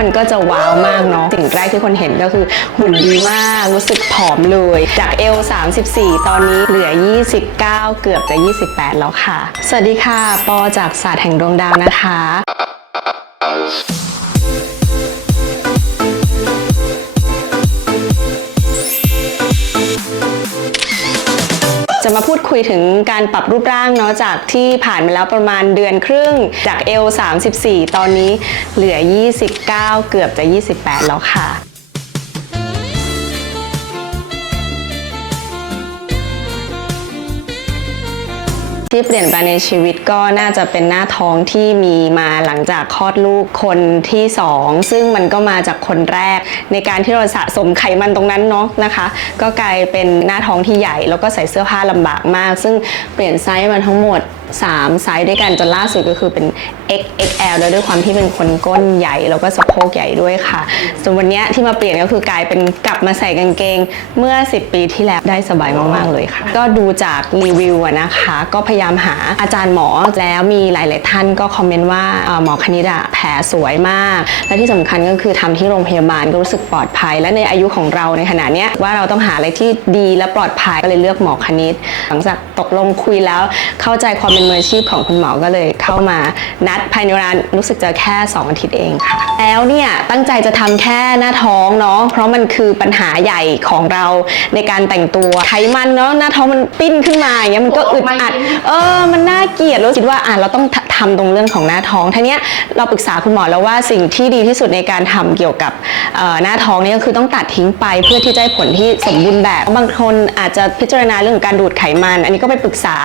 คนก็จะว้าวมากเนาะสิ่งแรกที่คนเห็นก็คือหุ่นดีมากรู้สึกผอมเลย จากเอล34 ตอนนี้เหลือ 29 เกือบจะ 28 แล้วค่ะ สวัสดีค่ะ ปอจากศาสตร์แห่งดวงดาวนะคะ มาพูดคุยถึงการปรับรูปร่างเนาะจากที่ผ่านมาแล้วประมาณเดือนครึ่ง จากเอล34 ตอนนี้เหลือ 29 เกือบจะ 28 แล้วค่ะ ที่เปลี่ยนไปในชีวิตก็น่าจะเป็นหน้าท้องที่มีมาหลังจากคลอดลูกคนที่สองซึ่งมันก็มาจากคนแรก ในการที่เราสะสมไขมันตรงนั้นเนาะนะคะ ก็กลายเป็นหน้าท้องที่ใหญ่ แล้วก็ใส่เสื้อผ้าลำบากมาก ซึ่งเปลี่ยนไซส์มาทั้งหมด 3 ไซส์ด้วยกันจนล่าสุดก็คือเป็น XXL แล้วด้วยความที่เป็นคนก้นใหญ่แล้วก็สะโพกใหญ่ด้วยค่ะส่วนวันนี้ที่มาเปลี่ยนก็คือกลายเป็นกลับมาใส่กางเกง เมื่อ 10 ปีที่แล้วได้สบายมากๆเลยค่ะ ก็ดูจากรีวิวนะคะ ก็พยายามหาอาจารย์หมอแล้วมีหลาย ๆ ท่านก็คอมเมนต์ว่าหมอคณิตอะแผลสวยมาก และที่สำคัญก็คือทำที่โรงพยาบาลก็รู้สึกปลอดภัย และในอายุของเราในขณะเนี้ยว่าเราต้องหาอะไรที่ดีและปลอดภัยก็เลยเลือกหมอคณิต หลังจากตกลงคุยแล้วเข้าใจความเป็นมืออาชีพของคุณหมอก็เลยเข้ามานัดภายในเวลารู้สึกจะแค่ 2 อาทิตย์เองค่ะ แล้วเนี่ยตั้งใจจะทำแค่หน้าท้องเนาะเพราะมันคือปัญหาใหญ่ของเราในการแต่งตัวไขมันเนาะหน้าท้องมันปิ้นขึ้นมาอย่างเงี้ยมันก็อึดอัดเอเออ มันน่าเกลียดแล้วคิดว่าอะเราต้อง ทำตรงเรื่องของหน้าท้องทีเนี้เราปรึกษาคุณหมอแล้วว่าสิ่งที่ดีที่สุดในการทำเกี่ยวกับหน้าท้องนี่ก็คือต้องตัดทิ้งไปเพื่อที่จะให้ผลที่สมบูรณ์แบบ บางคนอาจจะพิจารณาเรื่องของการดูดไขมัน อันนี้ก็ไปปรึกษา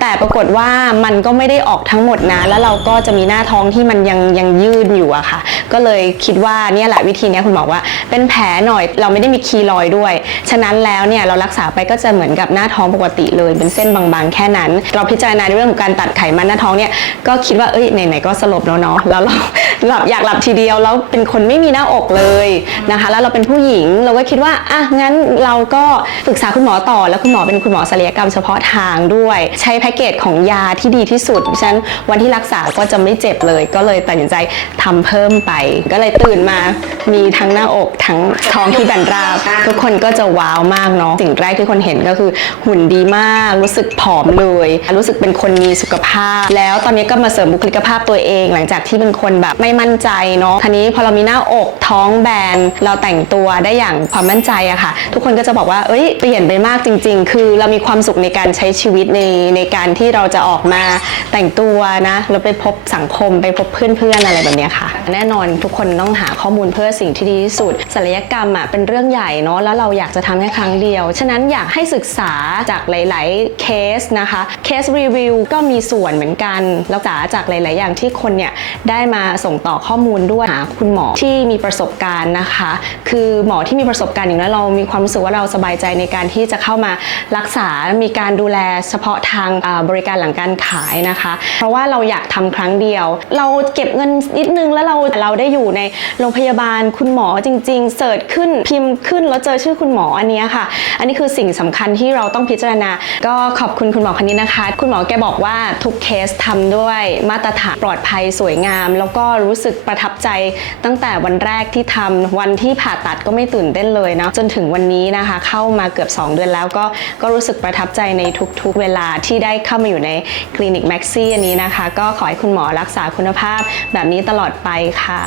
แต่ปรากฏว่ามันก็ไม่ได้ออกทั้งหมดนะ แล้วเราก็จะมีหน้าท้องที่มันยังยังยืดอยู่อะค่ะ ก็เลยคิดว่าเนี่ยแหละวิธีนี้คุณหมอว่า เป็นแผลหน่อยเราไม่ได้มีคีรอยด์ด้วย ฉะนั้นแล้วเนี่ยเรารักษาไปก็จะเหมือนกับหน้าท้องปกติเลย เป็นเส้นบางๆ แค่นั้น เราพิจารณาในเรื่องของการตัดไขมันหน้าท้องเนี่ยก็คิดว่าเอ้ยไหนๆก็สลบแล้วเนาะแล้วเราหลับอยากหลับทีเดียวแล้วเป็นคนไม่มีหน้าอกเลยนะคะ แล้วเราเป็นผู้หญิงเราก็คิดว่าอะงั้นเราก็ปรึกษาคุณหมอต่อ แล้วคุณหมอเป็นคุณหมอศัลยกรรมเฉพาะทางด้วย ใช้แพ็กเกจของยาที่ดีที่สุดฉะนั้นวันที่รักษาก็จะไม่เจ็บเลย ก็เลยตัดสินใจทำเพิ่มไป ก็เลยตื่นมามีทั้งหน้าอกทั้งท้องที่แบนราบทุกคนก็จะว้าวมากเนาะสิ่งแรกที่คนเห็นก็คือหุ่นดีมาก รู้สึกผอมเลย รู้สึกเป็นคนมีสุขภาพ แล้วตอนนี้ก็มาเสริมบุคลิกภาพตัวเอง หลังจากที่เป็นคนแบบไม่มั่นใจเนาะทีนี้พอเรามีหน้าอกท้องแบนเราแต่งตัวได้อย่างความมั่นใจอะค่ะ ทุกคนก็จะบอกว่าเอ้ยเปลี่ยนไปมากจริง ๆ คือเรามีความสุขในการใช้ชีวิตในในการที่เราจะออกมาแต่งตัวนะแล้วไปพบสังคมไปพบเพื่อนๆอะไรแบบนี้ค่ะ แน่นอนทุกคนต้องหาข้อมูลเพื่อสิ่งที่ดีที่สุดศัลยกรรมอะเป็นเรื่องใหญ่เนาะแล้วเราอยากจะทำแค่ครั้งเดียว ฉะนั้นอยากให้ศึกษาจากหลาย ๆ เคสนะคะเคสรีวิวก็มีส่วนเหมือนกันแล้วจากจากหลาย ๆ อย่างที่คนเนี่ยได้มาส่งต่อข้อมูลด้วยหาคุณหมอที่มีประสบการณ์นะคะ คือหมอที่มีประสบการณ์อย่างนั้นเรามีความรู้สึกว่าเราสบายใจในการที่จะเข้ามารักษา มีการดูแลเฉพาะทางบริการหลังการขายนะคะ เพราะว่าเราอยากทำครั้งเดียว เราเก็บเงินนิดนึงแล้วเราเราได้อยู่ในโรงพยาบาลคุณหมอจริง ๆ เสิร์ชขึ้นพิมพ์ขึ้นแล้วเจอชื่อคุณหมออันเนี้ยค่ะ อันนี้คือสิ่งสำคัญที่เราต้องพิจารณา ก็ขอบคุณคุณหมอคนนี้นะคะ คุณหมอแกบอกว่าทุกเคสทำด้วยมาตรฐานปลอดภัยสวยงาม แล้วก็รู้สึกประทับใจตั้งแต่วันแรกที่ทำวันที่ผ่าตัดก็ไม่ตื่นเต้นเลยเนาะจนถึงวันนี้นะคะ เข้ามาเกือบ 2 เดือนแล้วก็ก็รู้สึกประทับใจในทุกๆ เวลาที่ได้เข้ามาอยู่ในคลินิกแม็กซี่อันนี้นะคะ ก็ขอให้คุณหมอรักษาคุณภาพแบบนี้ตลอดไปค่ะ